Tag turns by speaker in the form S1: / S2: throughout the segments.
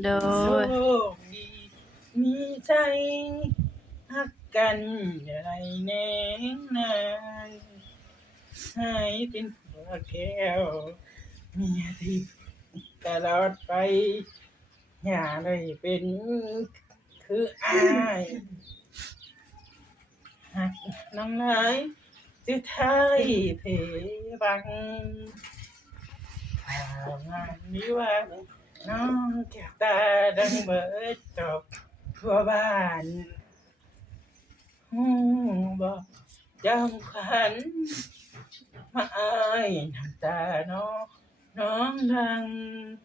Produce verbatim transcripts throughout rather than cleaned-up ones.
S1: โด
S2: โช
S1: ย
S2: คดีมีใจฮักกันอย่าไรแน่นานให้เป็นผัวแก้วเมียทิพย์ตลอดไปอย่าได้เป็นคืออายหักน้องนายจะไทยเพบังข่าวงานนี้ว่าน้องแก้วตาดังเบิดจบทั่วบ้านฮู้บอกจำขวัญมาอายน้ำตาน้องน้องดัง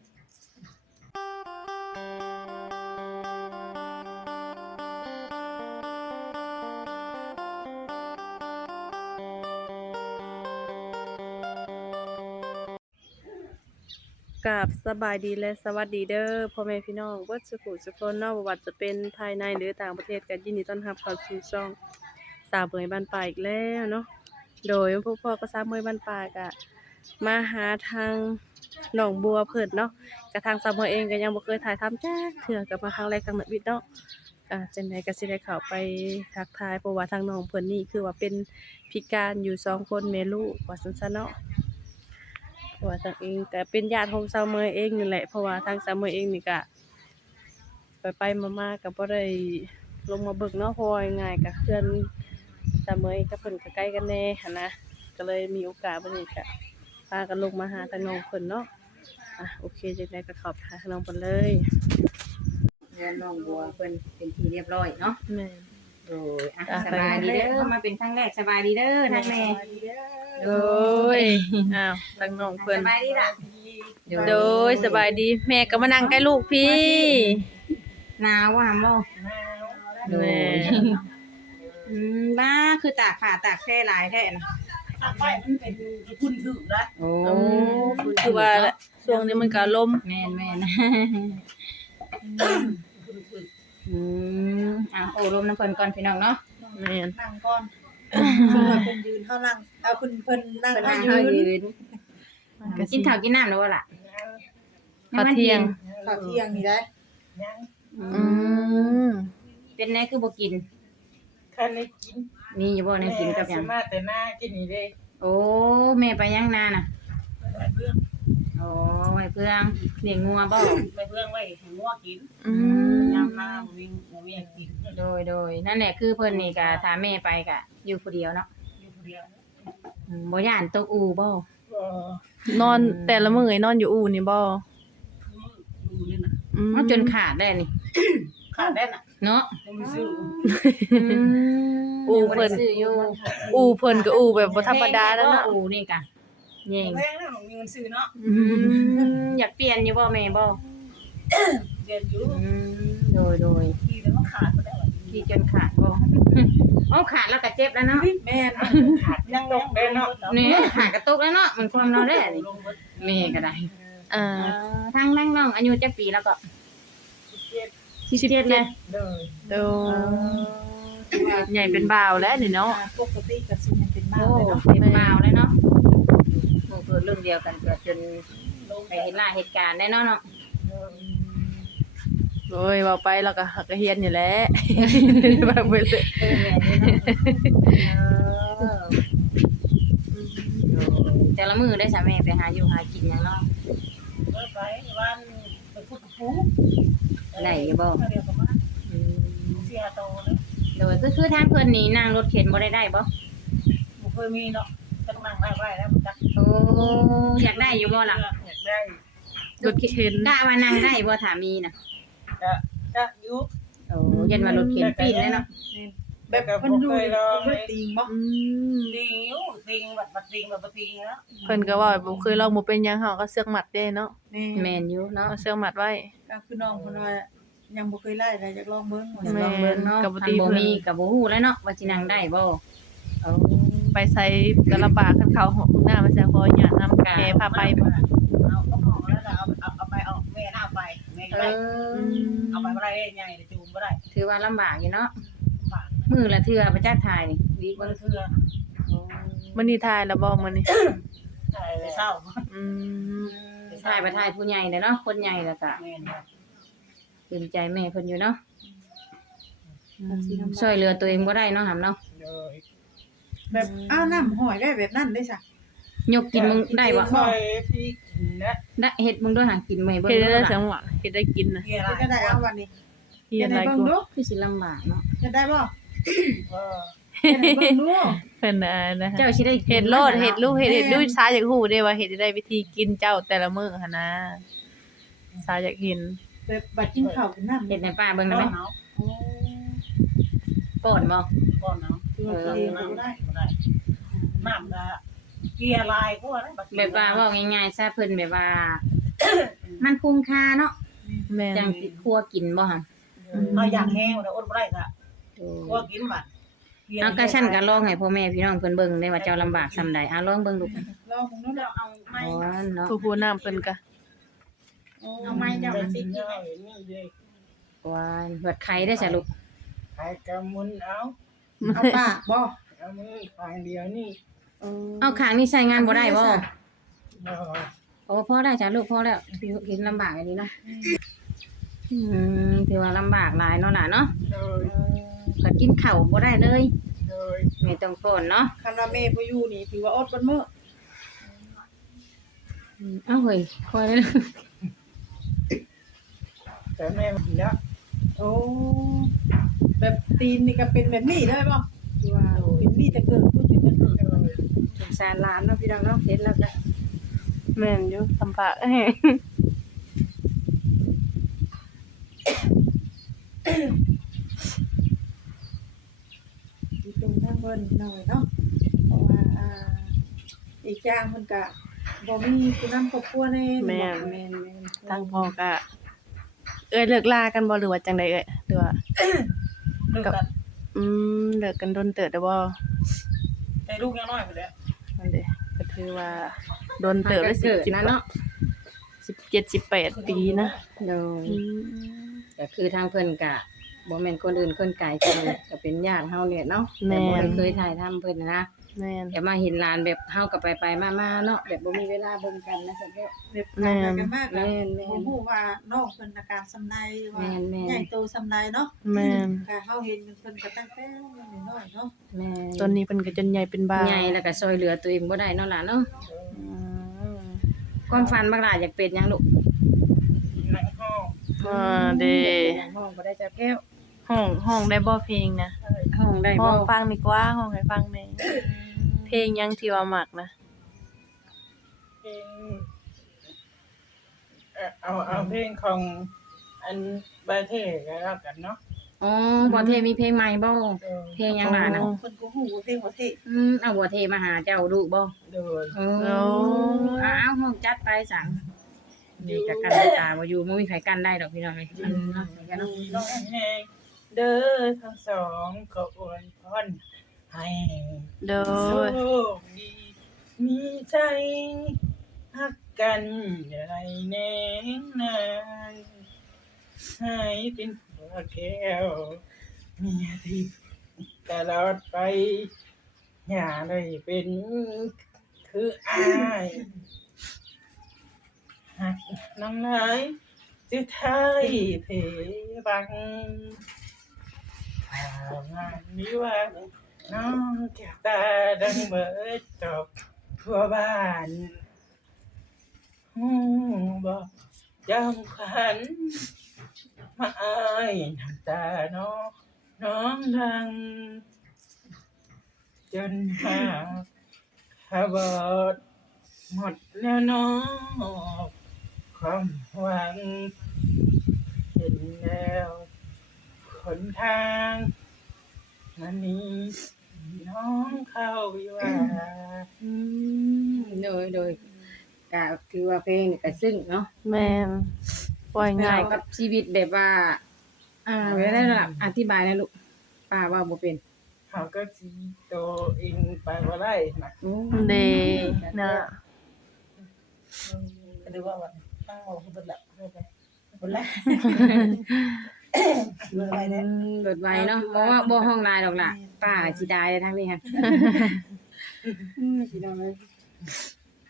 S1: กับสบายดีและสวัสดีเด้อพ่อแม่พี่น้องเบิดสุขุสุคนเนาะบ่ว่าจะเป็นภายในหรือต่างประเทศก็ยินดีต้อนรับเข้าสู่ช่องสาวเมยบ้านป่าอีกแล้วเนาะโดยพวกพ่อก็สาวเมยบ้านป่าก็มาหาทางหนองบัวเพิ่นเนาะก็ทางสาวเมยเองก็ยังบ่เคยถ่ายทำจักเทื่อก็มาครั้งแรกครั้งนั้นวิดเนาะอ่าจังได๋ก็สิได้เข้าไปทักทายเพราะว่าทางน้องเพิ่นนี่คือว่าเป็นพิการอยู่สองคนแม่ลูกว่าซั่นซะเนาะ เพราะว่าทางเองก็เป็นญาติของสาวเมยเองนี่แหละเพราะว่าทางสาวเมยเองนี่ก็ไปไปมาๆก็บ่ได้ลงมาเบิ่งเนาะเพราะว่าง่ายๆก็เพื่อนสาวเมยกับเพิ่นก็ใกล้กันแน่หันนะก็เลยมีโอกาสบัดนี้ก็พากันลงมาหาทางน้องเพิ่นเนาะอ่ะโอเคจังได๋ก็เข้าไปหาทางน้องเพิ่นเลย
S3: เรือนน้องบัวเพิ่นเป็นที่เรียบร้อยเนาะ
S1: แม่น
S3: โดยอ่ะสบายดีเด้อมาเป็นครั้งแรกสบายดีเด้อนักแม่
S1: โดยอ้าวทางน้องเพิ่น
S3: สบายดีล่ะ
S1: โดยสบายดีแม่ก็มานั่งใกล้ลูกพี่
S3: หนาวว่าบ่โดย
S1: แม่
S3: อืมบ้าคือตากผ้าตากแค่หลายแท้น่ะ
S2: ตักไว้มันเป็นคุณถือนะ
S3: โอ้
S1: โอ้คือว่าแหละช่วงนี้มันก็ลม
S3: แม่นแม่นอืมอ่ะโอ้ลมน้ำเพิ่นก่อนพี่น้องเนาะ
S1: แม่น
S4: นั่งก่อนคือว่าเพิ่นยืนเฮานั่งเอาเพิ่นเพิ่นนั่ง
S3: เพิ่น
S4: เฮา
S3: นั่ง
S4: ยื
S3: เฮาน ยืน
S1: ก็สิ
S3: กินข้าวกินน้ำแล้วบ่ล่ะ
S1: ข้าวเที่ยง
S4: ข้าวเที่ยงนี่ได้
S2: ยัง
S3: อื
S1: อื
S3: ม
S1: ม
S3: เป็นแน่คือบ่กิน
S2: คันได้กิน
S3: มีอยู่บ่แนวกินกับหยัง
S2: แม่มาแต่หน้ากินนี่เด้
S3: โอ้แม่ไปยังนาน่ะ
S2: ไปเบื้อง
S3: โอ้ไว้เพื่องเลี้ยงงัวบ่
S2: ไปเบื้องไว้ให้งัวกิน
S1: อืม
S2: ยามหน้าบ่มีบ่มีหยังกิน
S3: โดยโดยนั่นแหละคือเพิ่นนี่ก็ถ้าแม่ไปก็อยู่ผู้เดียวเนาะ
S2: อยู่ผู้เดียว
S3: อืมบ่ย่านตกอู่บ่
S2: ก็
S1: นอนแต่ละมื้อไอ้นอนอยู่อู่นี่บ่
S2: มือดูนี่น่ะ
S1: อืม
S3: เอาจนขาดได้นี่
S2: ขาดได้น่ะ
S3: เนาะ
S2: บ่มีซื้อ
S3: อู่เพิ่นซื้ออยู่
S1: อู่เพิ่นก็อู่แบบบ่ธรรมดาแล้วเนาะ
S3: อู่นี่ก็แย่ง
S2: แพงนะบ่มีเงินซื้อเนาะ
S3: อืมอยากเปลี่ยนอยู่บ่แม่บ่
S2: เรียนอยู่
S3: อืมโดยโดย
S2: ที่แต่ว่าขาดบ่ได้ว่า
S3: ที่จนขาดบ่เอ้าขาดแล้วก็เจ็บแล้วเนาะ
S4: แม่น
S2: ขาดยังตกได้เนาะ
S3: นี่ขาดกระตุกแล้วเนาะมันความเราได้นี่
S2: ลงเบิด
S3: แม่ก็ได้
S1: อ่า
S3: เอ่อทางนั่งน้องอายุจักปีแล้วก็
S2: สิบเจ็ด
S3: สิบเจ็ดเลย
S2: เด้อ
S1: โดใหญ่เป็นบ่าวแล้วนี่เนาะ
S4: ปกติก็สิยังเป็นบ้า
S3: โอ้
S4: นเลยเนาะ
S3: เป็นบ่าวเลยเนาะโอ้เกิดเรื่องเดียวกันเกิดจนไปเห็นหลายเหตุการณ์ได้เนาะเนาะ
S1: โอ้ยเว้าไปแล้วก็หักกระเฮียนอยู่แหล้วแบบไปเลย
S3: เออแม่นี่เนาะเออแต่ละมือได้สามีไปหาอยู่หากินหยังเนาะ
S2: เออไปวันไปพูดกับผู้
S3: ได้อยู่บ่
S2: เดี๋ยวก็มา
S3: อืม
S2: เสียโตนะ
S3: โดยก็คือทางเพิ่นนี่นั่งรถเข็นบ่ได้ได้บ่
S2: บ่เคยมีเนาะต้องนั่งไว้ๆแล้วมันจัก
S3: โอ้อยากได้อยู่บ่ล่ะ
S2: อยากได้
S1: รถเข็น
S3: กะว่านั่งได้บ่ถ้ามีน่ะ
S2: จะจะอยู่
S3: โอ้ยันว่ารถเข็นปีนเลยเนาะ
S2: แบบกับ
S4: เพิ่น
S2: บ่
S4: ดู
S2: เคยลอง
S4: เพิ่
S2: เล
S4: น
S2: ย
S4: ตีงบ่
S1: อืม
S2: ติงอยู่ติงแบบบัดติงแบบบ่ติงแล้ว
S1: เพิ่นก็ว่าบ่เคยลองบ่เป็นหยังเฮาก็เสือกหมัดเด้เนาะ
S4: แม่
S3: แม่นอยู่เนาะ
S1: เอาเสือกหมัดไว้
S4: ก็คือน้องเพิ่นว่ายังบ่เคยไล่ได้อยากลองเบิ่งว่า
S1: แม่
S3: ลองเบิ่งเนาะ
S1: กับบ่
S3: คั
S1: ตี
S3: นบ่
S1: เพิ่น
S3: มีก็บ่ฮู้แล้วเนาะว่าสินั่งได้บ่เอา
S1: ไปใส่กระบะคันเขาห้องน้ามันจะขอหยาดน้ำแม่พาไปบ่
S2: เอาก็ออกแล้วก็เอาเอาเอาไปเอาแม่น่าเอาไปแม่ก็
S3: เอ
S2: ได้
S3: อ
S2: เอาไปบ่ได้ใหญ่จูงบ่ได้
S3: ถือว่าลำบากอยู่เนาะ
S2: ฝาก
S3: มือละเทื่อประจักษ์ถ่ายนี่ดี
S2: เบิ่
S3: เบิ่
S2: ง
S3: ง
S2: เทื่อ
S1: มื้อนี้ทายแล้วบ่มื้อนี้
S2: ใช่เศร้า
S1: อืม
S3: ถ่ายบ่ถ่ายผู้ใหญ่เด้อเนาะคนใหญ่แล้วก็
S2: แม่น
S3: เต็มใจแม่เพิ่นอยู่เนาะ
S1: อืม
S3: ช่วยเหลือตัวเองบ่ได้เนาะหำเนาะ
S2: โดย
S4: แบบอ้าวน้ำหอยได้แบบนั้นได้จ้ะ
S3: ยกกินมึงได้บ่
S2: ค่อยพี่กินนะ
S3: ได้เฮ็ดมึงด้วยหากินมื้อเบิ่ง
S1: เฮ็ด
S3: เด้
S1: ได้
S3: อ
S1: จั
S3: ล่ะ
S1: งหวะเฮ็ดได้กินนะ
S2: เกียร์
S4: เฮ็ด
S2: อะไร
S4: ได้เอาวันนี้
S1: เฮ็ด
S4: เฮ็ด
S1: ได้
S4: ให้
S1: กู
S4: เบิ่งดู
S3: คือสิลำบากเนาะ
S4: เฮ็ดได้บ่
S2: ก็
S4: เฮ็ดให้เบิ่งดู
S1: เพิ่นน่ะนะ
S3: เจ้าสิได้กิน
S1: เฮ็ดโลด
S3: มื้อ
S1: เฮ็ด
S3: นาะ
S1: ลูกเฮ็ดเฮ็ดดูซาอยากฮู้เด้ว่าเฮ็ดได้วิธีกินเจ้าแต่ละมื้อหั่นนะซาอยากเห็น
S4: แบบบัดกินข้าวกินน้ำ
S3: เฮ็ดให้ป้าเบิ่งได้ไหม
S2: เนาะ
S4: โอ้
S3: ป้อนบ่
S2: ก่อนเนาะ
S4: คือว่า
S2: เอ
S4: เอ
S2: อง น้ำ
S4: ได้
S2: ได้น้ำก็เกียร์ลายก็ได้
S3: แบบว่าเว้าง่ายๆซะเพิ่นแบบว่า มันคุ้มค่าเนาะ
S1: แม่น
S3: จังสิครัวกินบ่หั่น
S2: เอาอยากแห้งแต่อดบ่ได้ก็กลัวกินบัด
S3: เอาก็ฉันก็ลองให้พ่อแม่พี่น้องเพิ่นเบิ่งได้ว่าเจ้าลำบากซำใดเอาลองเบิ่งลูก
S4: ลองมึงดูเนาะ
S2: เอาไม้
S3: อ๋อเนาะ
S1: ผู้ผู้น้ำเพิ่นก็
S4: เอาไม้เจ้า
S2: จะ
S4: มา
S2: สิ
S4: สิ
S2: กินนี่เลย
S3: ว่าวัดไข่ได้อจ้ะลูก
S2: ใครกำมุนเอา
S4: เอาปากบ่
S2: เอามือข้างเดียวนี่
S3: เอาข้างนี้ใช้งานบ่ได้บ่
S2: เนาะ
S3: โอ้พอได้จ้ะลูกพอแล้วเห็นลำบากอันนี้เนาะอืมถือว่าลำบากหลายเนาะล่ะเนาะ
S2: โดย
S3: ก็กินข้าวบ่ได้เลย
S2: โดย
S3: ไม่ต้องป้อนเนาะ
S4: คันว่าแม่บ่อยู่นี่ถือว่าอดเบิดมื้อ
S3: อืมเอ้าเฮ้ยคอยเลย
S2: แต่แม่กินแล้ว
S4: โอ้แบบตีนนี่ก็เป็นแบบนี้ได้บ่คือว่าเป็นนี่แต่เกิดพูดถึงแต่เกิด
S3: สงสารหลานเนาะพี่น้องเนาะเห็นแล้วก็
S1: แม่นอยู่ลำบากแฮง
S4: อยู่ตรงทางเพิ่นหน่อยเนาะเพราะว่าอ่าอีกอย่างเพิ่นก็บ่มีผู้นำครอบครัวแน่
S1: แม่น
S3: แม่น
S1: ทางพ่อก็เอ้ยเลิกลากันบ่หรือว่าจังไดเอ้ยหรือว่า
S2: เลิกกัน
S1: อืมเลิกกันโดนเติบได้บ่
S2: แต่ลูกยังน้อยไปแล้ว
S1: นั่นเด้ก็ถือว่าโดน
S3: ๆ
S1: เติบได้
S3: เกิด
S1: สิบ
S3: นะเนาะ
S1: สิบเจ็ด สิบแปดปีนะ
S3: โดย
S1: อืม
S3: ก็คือทางเพิ่นก็บ่แม่นคนอื่นคนไกลเพิ่นก็เป็นญาติเฮาเนี่ยเนาะแต่บ่ได้เคยถ่ายทำเพิ่นนะ
S1: แม่น
S3: แต่มาเห็นหลานแบบเฮาก็ไปๆมาๆเนาะแบบบ่มีเวลาเบิ่งกันนะซั่นแหละ
S4: แบบผ่านไปกันมาก
S3: แม่
S4: แล้ว
S3: นแม่
S4: บ่
S3: น
S4: ฮู้ว่าน้องเพิ่นอาการสำใดว่า
S3: แม่นแม่น
S4: ใหญ่โตสำใดเนาะ
S1: แม่น
S4: ก็เฮาเห็นเพิ่นก็ตั้งแต่น้อยๆเนาะ
S3: แม่น
S1: ตอนนี้เพิ่นก็จนใหญ่เป็นบ้า
S3: ใหญ่แล้วก็ช่วยเหลือตัวเองบ่ได้เนาะล่ะเนาะ
S1: อืม
S3: ความฝันบักหลาอยากเป็นหยังลูก
S2: หนังห้อง
S1: อ่าเด้
S3: ห้องบ่ได้จับแก้ว
S1: ห้องห้องได้บ่เพลงนะ
S3: ห้องได้
S1: ห้
S3: บ่
S1: องฟังดีกว่าห้องให้ฟังแหน่เพลงหยังที่ว่ามักนะ
S2: เพลงเอ่อเอาเอาเพลงของอันบาเทก็แล้วกันเนาะ
S3: อ๋อบ่เทมีเพลงใหม่บ่
S2: เออ
S3: เพลงหยังล่ะนะ
S4: เพิ่นก็ฮู้ว่าเพลงประเทศ
S3: อืมเอาบ่เทมาหาเจ้าลูกบ่
S2: โดย
S3: เออเอาเอาห้องจัดไปสั่งนี่ก็กันตาบ่อยู่บ่มีใครกันได้ดอกพี่น้องเอ้ยอันเนาะเนาะ
S2: น้องแหงเด้อทั้งสองก็อวยพรให้
S1: โด
S2: โช
S1: ย
S2: คดี มีใจฮักกันอะไรแน่นานให้เป็นผัวแก้วเมียที่ตลอดไป อย่าได้เป็นคืออายหักน้องนายจะไทยเพบังข่าวงานนี้ว่าน้องแก้วตาดังเบิดจบทั่วบ้านฮู้บอกจำขวัญมาอายน้ำตาน้องน้องดัง จนหาขบอดหมดแล้วน้องความหวัง เห็นแล้วคนทางนันนี้น้องเข้าวิวา
S3: อืมโดยโดยก็ถือว่าเพลงนี่ก็ซึ้งเนาะ
S1: แม่นปล่อยง่า
S3: ง่าย ยกับชีวิตแบบว่า อ่าเวลาล่ะอธิบายนะลูกป้าว่าบ่เป็น
S2: เขาก็สีโตเองไปว่าได้นะ
S3: โอ้
S1: เดนะ
S2: ก็เลยว่าวันตั้งเอาคือเป็นละเรื่อยไปเป็นละ
S4: เบิ่งไป
S3: อื
S4: แน่
S3: มเบิดไวเนาะเพราะว่าบ่ห้องลายดอกล่ะป้าสิได้เลยทั้งนี้ค่ะอืมสิได้เลย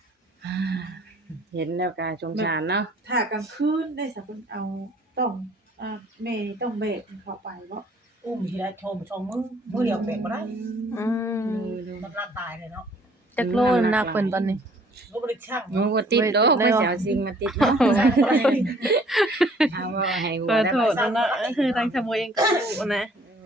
S3: อ่าเห็นแล้วก็สงสารเนาะ
S4: ถ้ากลางคืนได้สักเพิ่นเอาต้องอ่าแม่นี่ต้องแบกเข้าไปบ่
S5: อุ้มทีละชมชมมือมือเดียวแบกบ่ได้
S1: อืม
S5: มันร่างตายเลยเนาะ
S1: จักโลน้ำหนักเพิ่นตอนนี้
S5: ก็บ่ได้ช่าง
S3: หนูบ่ติดดอกบ่สิเอาสิ่งมาติดเนาะเอาว่าให้หัว
S1: ขอ
S3: ได้
S1: โทษนะเนาะคือทางชะมวยเองก็รู้นะ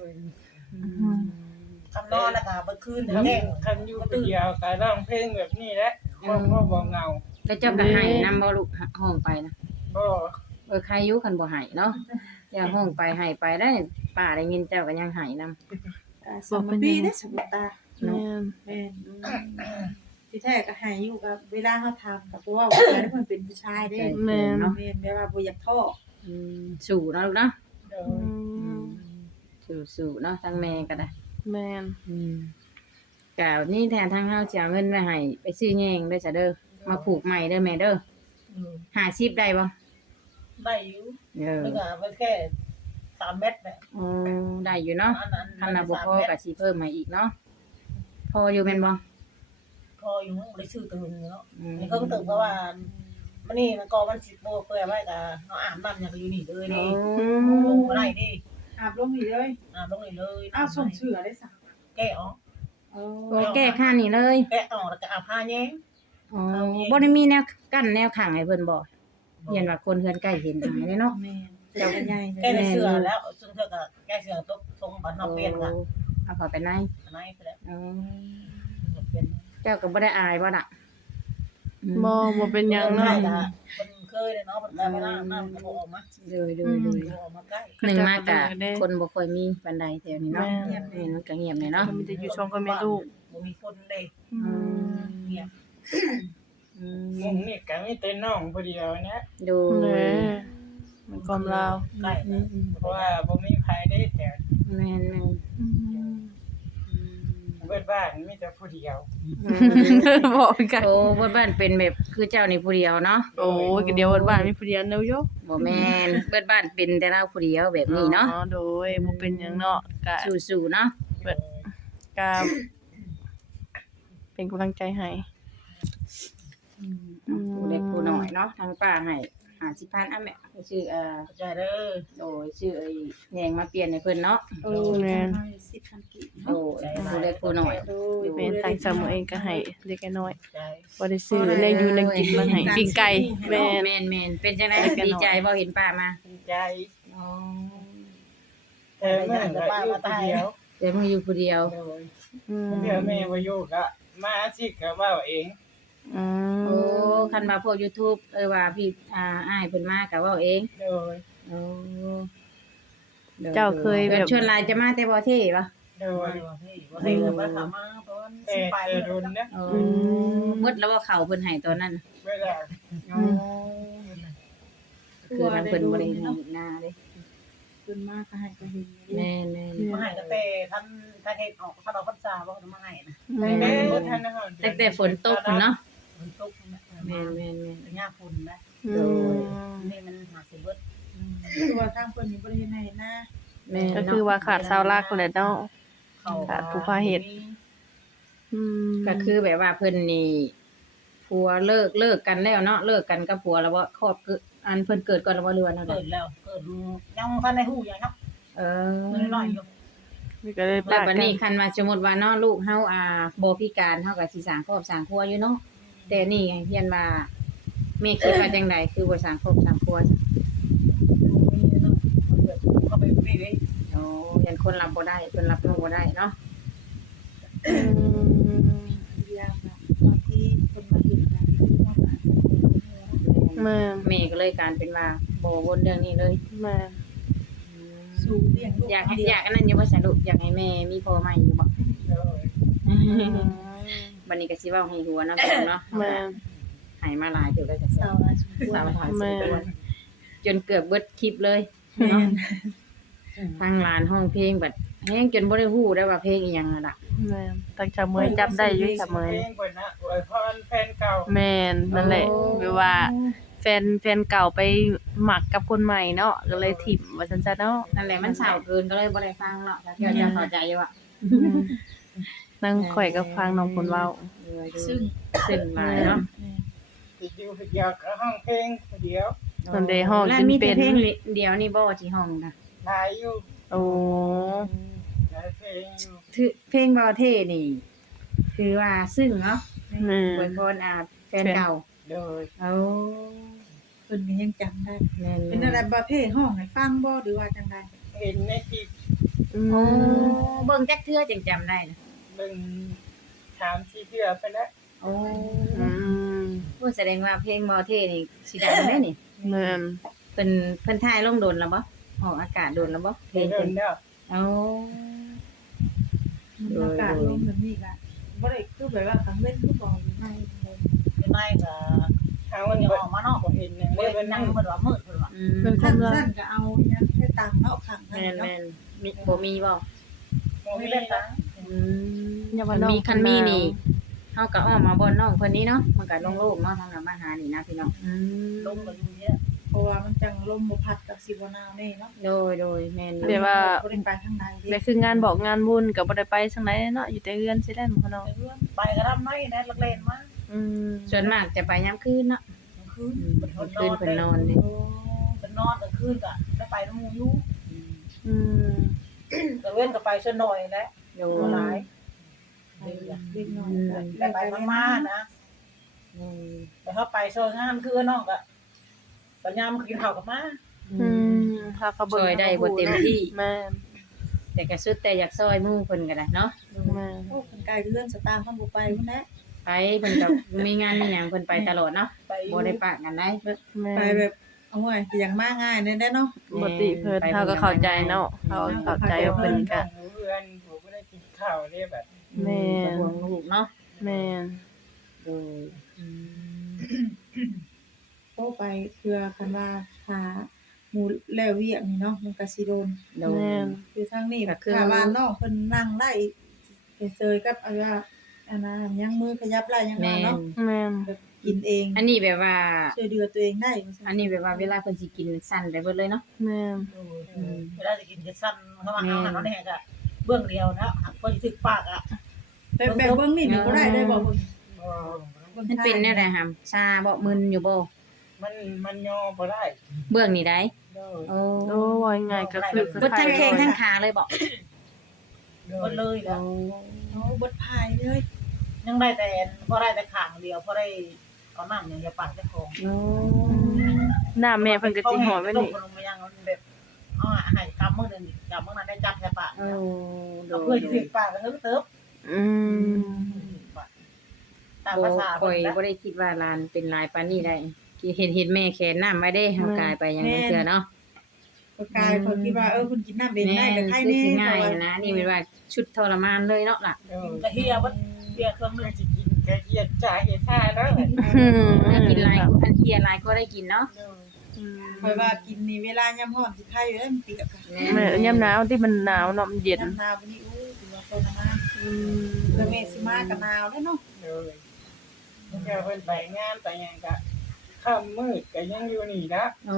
S5: คำนอนแล้วก็เมื่อคืนแจ้ง
S2: คันอยู่คนเดียวก็ร้องเพลงแบบนี้แหละบ่บ่บ่เหงา
S3: แล้วเจ้าก็ให้นำบ่ลูกห้องไปนะ
S2: บ่
S3: เออใครอยู่คันบ่ให้เนาะอย่าห้องไปให้ไปได้ป้าได้ยินเจ้าก็ยังให้นำ
S4: อ่าสมปีได้สมตา
S1: แม่น
S4: แม่นที่แท้ก็ให้อยู่กับเวลาเฮาทำกับเพราะว่าผู้ชายเพิ่นเป็นผู้ชายเด้
S1: แม่น
S3: เนาะ
S4: แม่นแม่ว่าบ่อยากท้อ
S3: อืมสู่เนาะลูกเนาะ
S2: เด้อ
S1: อืม
S3: สู่สู่เนาะทั้งแม่ก็ได้
S1: แม่น
S3: อืมกะนี่แทนทางเฮาสิเอาเงินไว้ให้ไปซื้อแยงเด้อจ้ะเด้อมาผูกใหม่เด้อแม่เด้อ
S5: อืม
S3: ห้าสิบได้บ่
S5: ได้อยู่
S3: เออ
S5: แล้วก็มันแค่สามเมตรน่ะ
S3: อ๋อได้อยู่เนาะ
S5: อันนั้น
S3: คันน่ะบ่พอก็สิเพิ่มมาอีกเนาะพออยู่แม่นบ่
S5: พออยู่บ่ได้ซื้อตื่นเนาะ
S3: อืม
S5: นี่ก็ตื่นเพราะว่ามันนี่มันก็มันสิบ่เปื่อยไว้ก็เฮาอาบน้ำยังก็อยู่นี่เลย
S3: โอ้
S5: นี่ลงบ่ได้ดิ
S4: อาบลงนี่เลย
S5: อาบลงนี่เลย
S4: อ้าวส่งเสือได้สั่ง
S5: แก้ออก
S4: โอ้
S3: โอ้แก้ค่านี่เลย
S5: แก้ออกแล้วก็อาบผ้าแยง
S3: อ๋อบ่ได้มีแนวกั้นแนวขังให้เพิ่นบ่เห็นว่าคนเฮือนใกล้เห็นหายเลยเนาะ
S4: แม่นเจ้าใหญ่
S5: แก้ในเสื้อแล้วซึ่งเธอก็แก้เสื้อตกทรงบัดเฮาเปลี่ยนก็
S3: เอาเข้าไปใน
S5: อันนั้นคือแล้ว
S3: อ๋อ
S5: เปลี่ยน
S3: เจ้าก็บ่ได้อายบ่น่ะอืม
S1: บ่บ่เป็นหยัง
S5: เนาะ
S1: เนาะ
S5: มันเคยเลยเนาะมันได้เวลาน้ำมันออกมา
S3: เลยเลยเลย
S5: ออกมาใกล้
S3: หนึ่งมากกะคนบ่ค่อยมีปานใดแถวนี้เนาะ
S1: แม่น
S3: แม่นมันก็เงียบเลยเนาะ
S1: ก็มีแต่อยู่ช่องก็แม่ลูก
S5: บ่มีคนเลย
S1: อืม
S5: เงียบ
S3: อื
S2: หมุ
S3: ม
S2: งนี่ก็มีแต่น้องผู้เดียวเนี่ย
S3: ดู
S1: แหน่มันกอมลาว
S5: ใกล้
S3: อืมอืม
S2: เพราะว่าบ่มีใครได้แถว
S3: แม่นแม่น
S1: อืม
S2: เบิดบ้านมีแต่ผู้เดียว
S1: บอกกัน
S3: โอ้บ่บ้านเป็นแบบคือเจ้านี่ผู้เดียวเนาะ
S1: โอ้ยก็เดียววันบ้านมีผู้เดียวเนาะโย
S3: บ่แม่นเบิดบ้านเป็นแต่เราผู้เดียวแบบนี้เนาะ
S1: อ๋อโดยบ่เป็นหยังเนาะก็
S3: สู้ๆเนาะ
S1: ก็เป็นกำลังใจให้
S3: อืมผู้เล็กผู้น้อยเนาะทางป้าให้ห้าสิบพันอ่ะแม่ชื่อเอ่อ
S5: เข้าใจเด้อ
S3: โดยชื่อไอ้แยงมาเปลี่ยนให้เพิ่นเนาะ
S4: โอ้แม่นสิบพันกีบ
S3: โอ้ผู้เล็กผู้น้อย
S4: โอ้
S1: เป็นทางสามอเองก็ให้เล็กน้อย
S5: ใจ
S1: บ่ได้ซื้อแนวอยู่แนวกินมาให้ปิ้งไก่แม่
S3: แม่นแม่นเป็นจังได๋ดีใจบ่เห็นป้ามา
S2: ดีใจ
S3: อ๋อ
S2: แต่แม่ก็อยู่ผู้เดียว
S3: แต่มึงอยู่ผู้เดียว
S2: โดย
S1: อืม
S2: เดี๋ยวแม่บ่อยู่ก็มาสิก็เว้าเอง
S1: อื
S3: โอ้
S1: ม
S3: คันมาพวก YouTube เอ้ยว่าพี่อ่าอ้ายเพิ่นมาก็เว้าเอง
S2: โดย
S3: โอ้
S1: เจ้าเคยแบบ
S3: ชวนหลายจะมาแต่บ่เท่ปะ
S2: โด
S5: โอ้
S2: ย
S5: ยว่าพี่ว่าให้เงินมาถามมาเพราะว่า
S2: แต่
S5: สิไป
S2: แต่
S5: เลย
S2: รุนนะ
S3: โอ้หมดแล้วว่าเขาเพิ่นให้ตอนนั้น
S2: เวลา
S3: อ๋อคือทางเพิ่นบ่ได้มีหน้าเด้
S4: เพิ่นมาก็ให้ก็เห็นอยู่
S3: แม่นแม่น
S5: มาให้ก็แต่ท่านท่านเฮ็ดออกท่านเอาพรรษาบ่มาให้นะ
S1: แม่
S2: แม่
S1: น
S2: บ่ทันนะ
S3: ตั้งแต่ฝนตกพุ่นเนาะ
S5: มันตกนะ
S3: แม่นแม่นแม่น
S5: เป็นหญ้าฝุ่นนะ
S1: อืม
S5: นี่มันหาสิเบิด
S4: คือว่าทางเพิ่นนี่บ่ได้เฮ็ดให้นะ
S3: แม่น
S1: ก็คือว่าขาดเสาหลักแหละเนาะ
S5: เขา
S1: ขาดผู้พาเฮ็ด อืม
S3: ก็คือแบบว่าเพิ่นนี่ผัวเลิกเลิกกันแล้วเนาะเลิกกันกับผัวแล้วว่าครอบคืออันเพิ่นเกิดก่อนแล้วบ่เรือนนั่น
S5: เกิดแล้วเกิดยังทันได้ฮู้ยังครับ
S3: เอ
S5: น้อยๆอยู่
S1: นี่ก็เลย
S3: แล้
S1: ปาว ก
S3: บัด
S1: กั
S3: นี้
S1: น
S3: คันว่าสมมุติว่าเนาะลูกเฮาอ่าบ่พิการเฮาก็สิสร้างครอบสร้างครัวอยู่เนาะแต่นี่ไงเฮียนว่าแม่คิดว่าจังไดคือบ่สร้างครอบสร้างครัวจ้ะ
S5: มีเนาะมันเกิดเข้าไปพี่เด้
S3: โอ้ยันคนรับบ่ได้เพิ่นรับน้องบ่ได้เนาะ
S1: อืม
S4: อย่างแบบบางทีเพิ่นมาเฮ็ดแบบนี้ว่าแบบ
S1: แม่น
S3: แม่ก็เลยการเป็นว่าบ่วนเรื่องนี้เลย
S1: แม่น
S4: สูงเลี้ยงลูก
S3: อยากให้อยากอันนั้นอยู่บ่สะลูกอยากให้แม่มีพ่อใหม่อยู่บ่
S2: โดย
S1: อืม
S3: บัดนี้ก็สิเว้าให้หัวเนาะพี่น้องเนาะ
S1: แม่น
S3: ให้มาหลายเดี๋ยวก็จะ
S4: สาวหลายสมควร
S3: สาวหลาย
S1: แม่
S3: สิบตัวจนเกือบเบิดคลิปเลยเนาะทางหลานห้องเพลงบัดแฮงจนบ่ได้ฮู้ได้ว่าเพลงอีหยังน่ะล่ะ
S1: แม่นตั้งจำเมยจับได้อยู่จำเมย
S2: เพลงเพิ่นนะอวยพรแฟนเก่า
S1: แม่นนั่นแหละแบบว่า แฟนแฟนเก่าไปหมักกับคนใหม่เนาะก็เลยถิ่มว่าซั่นซะเนาะ
S3: นั่นแหละมันเศร้าเกินก็เลยบ่ได้ฟังเนาะแต่เที่ยวจะเข้าใจอยู่อ่ะ
S1: นั่งข่อยก็ฟังน้องเพิ่นเว้า
S4: ซึ่ง
S3: ซึ่งหลายเนาะ
S2: ที่อยู่ผู้เดียวก็ห้องเพลงผู้เดียว
S1: อมันได้ห้อง
S3: แล้ว
S1: จน
S3: มี
S1: เป็
S3: แต่
S1: น
S3: เพลงเดียวนี่บ่ที่ห้องน่ะ
S2: หลายอยู่
S1: โอ้
S2: หลายเพลงอยู่
S3: ถือเพลงบ่เท่นี่คือว่าซึ้งเนาะ
S1: แม่
S3: อวยพรอ่าแฟนเก่า
S2: โดย
S3: เอา
S4: เพิ่นก็ยังจำได้
S3: แม่น
S4: เป็นอะไรประเภทห้องให้ฟังบ่หรือว่าจังได๋
S2: เห็นในคลิป
S1: อื
S3: โอ้
S1: ม
S3: เบิ่งจักเทื่อจึงจำได้นะ
S2: เบิ่งถามที่เทื่อไปแล้ว
S3: โอ้
S1: อืม
S3: พูดแสดงว่าเพลงบ่เท่นี่สิดังแม่นี่
S1: แม่น
S3: เพิ่นเพิ่นถ่ายลงโดนแล้วบ่ออกอากาศโดนแล้วบ่เพล
S2: เดิ
S3: งเพิ่
S2: น
S3: น
S2: แล้ว
S3: เอา โดย
S4: อากาศลมแบบนี้ก็บ่ได้คือแบบว่าคันเว้นคือบ่อยู่ในเลย
S5: เป็นไงก็
S2: ทาง
S5: มั
S2: มัน น
S5: ยัง
S2: บ่
S5: ออกมาเนาะ
S2: บ่เห็นหยัง
S5: เว้
S2: เลย ย
S5: เป็
S2: เพิ่
S5: น
S2: น
S5: นั่
S2: นั่
S5: ง
S2: ง
S5: เพิ่นว่ามืดเพิ่นว่า
S3: อืม
S1: เป็นค
S4: ท่าน
S1: นละ
S4: ท่านก็เอาหยังให้ตามเนาะข้างใน
S3: แม่น
S4: เนาะ
S3: แม่นมีบ่มีบ่
S2: บ่
S5: มี
S2: มี
S5: เล่น
S2: นะ
S5: ตัง
S3: อืม
S1: อย่าว่า
S3: คัน
S1: น้อง
S3: มีคันมี
S1: เพิ่น
S3: นี่เฮาก็อ้อมมาบ่อนน้องเพิ่นนี้เนาะมันก็ลงโลกเนาะทางนั้นมาหานี่นะพี่น้อง
S1: อืม
S5: ลงก็อยู่เนี่ย
S4: เพราะว่ามันจังลมบ่พัดกับสิบ่หนาวแน่เนาะ
S3: โดยโดยแม่น
S1: แบบว่า
S4: บ่ได้ไปทางใด
S1: แบ
S4: เด้
S1: บคืองานบอกงานบุญก็บ่ได้ไปทางไหนเนาะอยู่แต่เรือนสิแล่นบ่เนาะ
S5: ไปเรื่อยไปก็ทำน้อยนะลักเลนมา
S1: อืม
S3: ส่วนมากจะไปยามคืนเนาะ
S5: กลางคืน
S3: อืม
S5: เป็น
S3: ก
S5: ค
S3: ลาน ง
S5: น
S3: คื
S5: อน
S3: นเพิ่นนอนนี่
S5: เป็นนอนกลางคืนก็ได้ไปน้ำมูอยู่
S1: อืม
S5: แต่เว้นก็ไปซะหน่อยแหละ
S3: โด
S5: บ่หลาย
S4: เล็กน้อย
S5: ได้ไปมาๆนะ
S3: อืม
S5: แต่เขาไปโซนงานคือน้องก็ปัญญามกินข้าวกับมา
S1: อืมถ้าเขาเบิ่ง
S3: ช่วยได้บ่เต็มที่
S1: แม่น
S3: แต่ก็สุดแต่อยากซอยหมู่เพิ่นก็ได้เนาะ
S1: แม่น
S4: โอ้คนไกลเรื่องสตางค์เพิ่นบ่ไปพุ่นแหละ
S3: ไปเพิ่นก็มีงานมีหยังเพิ่นไปตลอดเนาะ
S5: ไปอยู่
S3: บ่ได้ปะกันได้
S1: แม่
S4: ไป
S1: น
S4: แบบเอาไว้อย่างมาง่ายแน่ได้เนาะ
S1: ปกติเพิ่นเฮาก็เข้าใจเนาะเฮาเข้าใจว่าเพิ่นก็
S2: เพื่อนผมบ่ได้กินข้าวเด้แบบ
S1: แม่น
S3: ห่วงลูกเนาะ
S1: แม่น
S3: โดยอืม
S4: โอ้ไปเพื่อคันว่าหาหมู่แล้วเวียกนี่เนาะมันก็สิโดน
S3: โด
S1: แม่
S3: ย
S1: น
S4: คือทางนี้
S3: ก็คือ
S4: ถ้าว่าน้องเพิ่นนั่งไล่เซยๆกับเอาว่าอันนั้นยังมือขยับไหล่ยัง
S3: แม่
S4: ว่าเนาะ
S3: น
S1: แม่น
S4: แบบกินเอง
S3: อันนี้แบบว่า
S4: ช่วยเหลือตัวเองได้ว่าซั่
S3: อันนี้แบบว่าเวลาเพิ่นสิกินสั่นไปเบิดเลยเนาะ
S1: แม่น
S5: เวลาจะกินจะสั้นเข้ามาเอาหันเอาแน่ก็เบื้องเดียวนะหักพอสิถึกปากอ่ะ
S4: แบบแบบเบิ่งนี่นี่บ่ได้ได้บ่เบิ่ง
S2: เออ
S4: บิ่ง
S3: มันเป็นแนวใดหำชาบ่มึนอยู่บ่
S2: มันมันย่อบ่ได้
S3: เบื้องนี่ได้
S2: โดย
S3: โอ้
S1: โอ้ว่ายังไงก็คือ
S3: เบิดทั้งแข้งทั้งขาเลยบ่
S2: โด
S5: หม
S2: ย
S5: ดเลยแล้ว
S4: โอ้บดพายเลย
S5: ยังได้แต่พอได้แต่ข้างเดียวพอได้เอาน้ำอย่างเดียวปากเจ้าของ
S3: โอ้
S1: หน้าแม่เพิ่นก็สิหอมไว้นี่
S5: ลงมายังแบบเอาให้กำมือนึงกำมือนั้นได้จับแค่ปาก
S3: โอ้โด
S5: เอา
S3: ย
S5: เพื่อถึกปากก็เฮิบเติบ
S1: อืม
S5: ตาม
S3: บ่
S5: ภาษา
S3: ค่อยบ่ได้คิดว่าลานเป็นลายปานนี้ได้เห็นเห็นแม่แขนน้ำไว้ได้เฮากายไปอย่างนั้นเทื่อเนาะ
S4: ก็กลายคนคิดว่าเออเพิ่นกินน้ำเองได้ก็ใคร
S3: คือ
S4: แน่
S3: สิง่าย
S4: แต่ว่า
S3: นะ นี่เป็นว่าชุดทรมานเลยเนาะล่ะ
S2: โดย
S5: กระเฮียวัดเบียร์เครื่องนึง
S2: สิกินกะเกียดจ่าเฮ็ดท่าเด้อ
S1: อืม
S3: ถ้ากินลายอันเทียลายก็ได้กินเนาะ
S2: โดย
S1: อืม
S4: คอยว่ากินนี่เวลายามร้อนสิไข้อยู่แล้วมันเปียกอะ
S1: แม่ยามหนาวที่มันหนาวเนาะมันเย็น
S4: ยามหนาววันนี้อู้ถือว่าทรมาน
S1: อืม
S4: เพื่อแม่สิมาก็หนาวแล้วเนาะ
S2: โดยเจ้าเพิ่นไปงานไปหยังก็ค่ำมืดก็ยังอยู่นี่นะ
S3: โอ้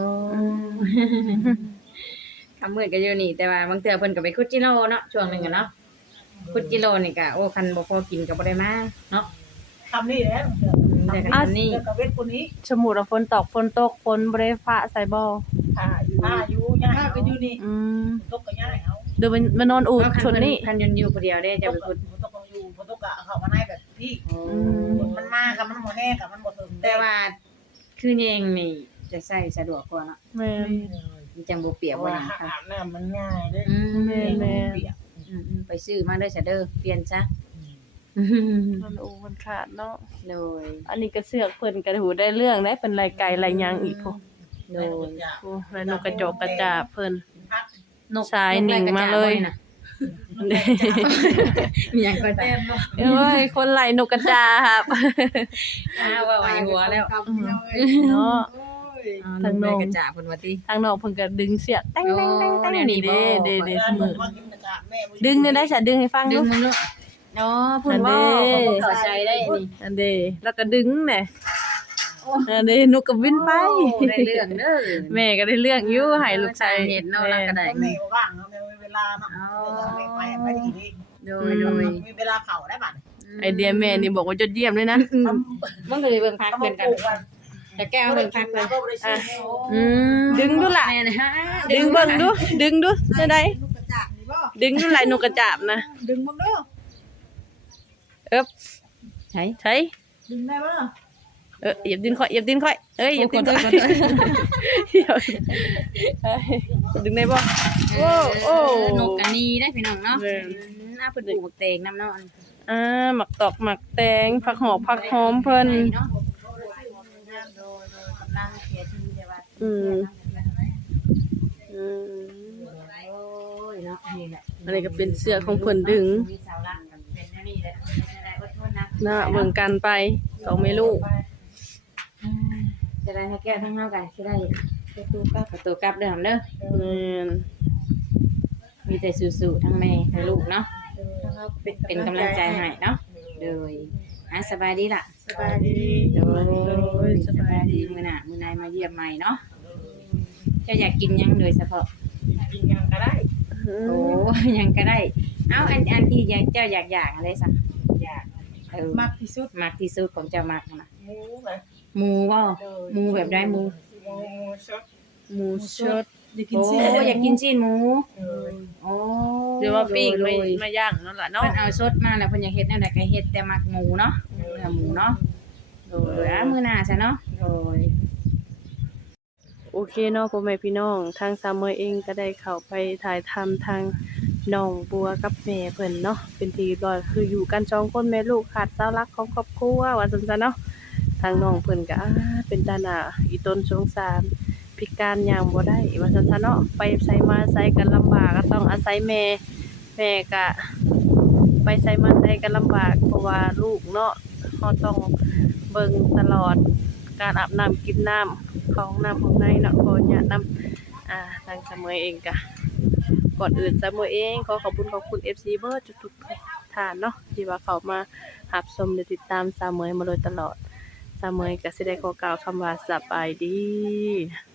S3: คำมืดก็อยู่นี่ แต่ว่าบางเทื่อเพิ่นก็ไปคุดจิโร่เนาะช่วงหนึงอะเนาะคุดจิโร่นี่ก็โอ้คันบ่พอกินก็บ่ได้มาเนาะ
S5: ทำนี่แหละ
S3: แต่ก็ทำนี่
S5: เดี๋ยวกับเวทคนนี้
S1: สมมุติว่าฝนตกฝนตกฝนบ่ได้ฟ้าใส่บ่
S2: ท่าอยู่
S5: ถ้าอยู่ย่า
S4: ถ้าก็อยู่นี่
S1: อืม
S5: ตกก็ย่าเอา
S1: เดี๋ยวมันมานอนอูด
S3: ก็คั
S1: ชนนี่
S3: คันยนต์อยู่ผู้เดียวได้จะไปคุด
S5: ตกก็อยู่ตกก็เขามาในแบบพี่
S1: อืม
S5: มันมากับมันบ่แห้กับมันบ่ถึง
S3: แต่ว่าคือแยงนี่จะใช้สะดวกกว่าเนาะ
S1: แม่น
S3: มันจังบ่เปียกบ่
S2: ว่า
S3: หยังค่ะ
S2: อาบน้ำมันง่ายเด้
S3: อืม
S1: แม่นแม่น
S5: เปียก
S3: อืมๆไปซื้อมาเด้อซะเด้อเปลี่ยนซะ
S1: มันอูมันขาดเนาะ
S3: โดย
S1: อันนี้ก็เสือกเพิ่นก็หูได้เรื่องได้เป็นรายไก่รายหยังอีกพุ
S3: โดย
S1: โอ้รายนกกระจอกกระจาบเพิ่น
S5: พัก
S3: นก
S1: สายหนึ่งมาเลย
S3: นะมีหยังก็
S4: แม่
S3: ได้
S4: นบ่
S1: เอ้ยคนไหลนกกระจาครับ
S3: อ้าวว่าไว้หัวแล้ว
S1: เนาะ
S4: โอ้ย
S3: ทางนกกระจาเพิ่นว่าติ
S1: ทางนอกเพิ่นก็ดึงเสียแต้งแต้งแต้งแต้งนี่เด้เด้เด้เสมอ
S5: ดึ
S1: ดึงได้ได้ซะดึงให้ฟัง
S3: ดึ
S1: ดู
S3: งมันลูกอ๋อเพิ่นว่าเพิ่นบ่เข้าใจได้นี่
S1: อันเด้แล้วก็ดึงแหน่อันเด้นกก็บินไป
S3: โอ้ได้เรื่องเด้อ
S1: แม่ก็ได้เรื่องอยู่ให้ลูกชาย
S3: เห็นเนาะแล้วก็ได้
S5: แม่ว่างเนาะเวลาเนาะไปไปดี
S3: โดยโดย
S5: มีเวลาเผาได้บัด
S1: ไอเดียแม่นี่บอกว่ายอดเยี่ยมเลยนะ
S3: มันก็เลยเบิ่งพัก
S5: ต้อง
S3: เพิ่นกัน
S5: ปลูกว่า
S3: แต่แก้วเบิ่งพักเลย
S5: ก็บ่ได้ซื้อ
S3: อืม
S1: ดึงดูล่ะ
S3: แม่นะฮะ
S1: ดึงเบิ่งดู ดึงดูได้ได
S4: ลูกกระจาบนี่บ่
S1: ดึงดูไหลนกกระจาบนะ
S4: ดึงมึงดู
S1: เอิบ
S3: ใช่
S1: ใช่
S4: ดึงได้บ่
S1: เออเหยียบดินค่อยเหยียบดินค่อยเอ้ยเหยียบดินค่อยเหยียบเอ้ยดึงได้บ่โอ้โอ้
S3: นกกันนีได้พี่น้องเนาะ
S1: แม่น
S3: น่าเพิ่นปลูกบักแตงนำเนาะ
S1: อ่าหมักตอกหมักแตงผักหอมผักหอมเพิ่น
S3: เนาะโดยโดยกำลังเสียทีแต่ว่า
S1: อืม อืม
S3: โอ้ยเนาะนี่แหละ
S1: อันนี้ก็เป็นเสื้อของเพิ่นดึง
S3: มีเสาหลักกันเป็นอันนี่แหละจะได้อดทนนะ
S1: น่ะเบิ่งกันไปสองแม่ลูก
S3: จะได้ให้แก้ทั้งเฮากันสิได้ประตูกลับประตูกลับเด้อหำเด้อ
S1: แม่น
S3: มีแต่สู้ๆทั้งแม่ทั้งลูกเนาะ
S4: ทางเราเป็น
S3: เป็นกำลังใจให้เนาะโดยอ่ะสบายดีล่ะ
S4: สบายดี
S3: โดยสบายดีมื้อหน้ามื้อนายมาเยี่ยมใหม่เนาะเจ้าอยากกินหยังโดยเฉพาะ
S2: กินยังก็ได้
S1: อื
S3: โอ้
S1: ม
S3: หยังก็ได้ เอ้าอันอันที่อยากเจ้าอยากอยากอะไรซะ
S2: อยาก
S3: เออ
S4: มากที่สุด
S3: มักที่สุดของเจ้ามักน่ะ
S2: หมูนะ
S3: หมูบ่หมูแบบได้หมู
S2: หมูสด
S1: หมูชด
S4: อยากกิน
S3: โอ้
S4: ซี่
S3: อยากกินชิ้นหมู
S2: เออ
S3: โอ้
S1: เดี๋ยวว่าปิ้ง
S3: โด
S1: ไม่
S3: ย
S1: มาย่างนั่นล่ะเนาะ
S3: เพิ่นเอาสดมาแล้วเพิ่นอยากเฮ็ดแนวใดก็เฮ็ดแต่มักหมูเนาะเนื้อหมูเนาะโดยอ่ะมื้อหน้าซะเนาะโดย
S1: โอเคเนาะพ่อแม่พี่น้องทางซามเมอร์เองก็ได้เข้าไปถ่ายทำทางน้องบัวกับแม่เพิ่นเนาะเป็นที่เรียบร้อยคืออยู่กันสองคนแม่ลูกขาดเสาหลักของครอบครัวว่าซั่นซะเนาะทางน้องเพิ่นก็อ่าเป็นตาหน้าอีต้นสงสารพิการย่างบ่ได้ว่าซั่นซะเนาะไปไสมาไสก็ลำบากก็ต้องอาศัยแม่แม่ก็ไปไสมาไสก็ลำบากเพราะว่าลูกเนาะเฮาต้องเบิ่งตลอดการอาบน้ำกินน้ำของน้ำของในเนาะขออนุญาตนำอ่าทางเสมอเองก็ก่อนอื่นเสมอเองขอขอบคุณขอบคุณ เอฟ ซี เบิร์ดทุกๆท่านเนาะที่ว่าเขามารับชมและติดตามเสมอมาโดยตลอดเสมอก็สิได้ขอกล่าวคำว่าสบายดี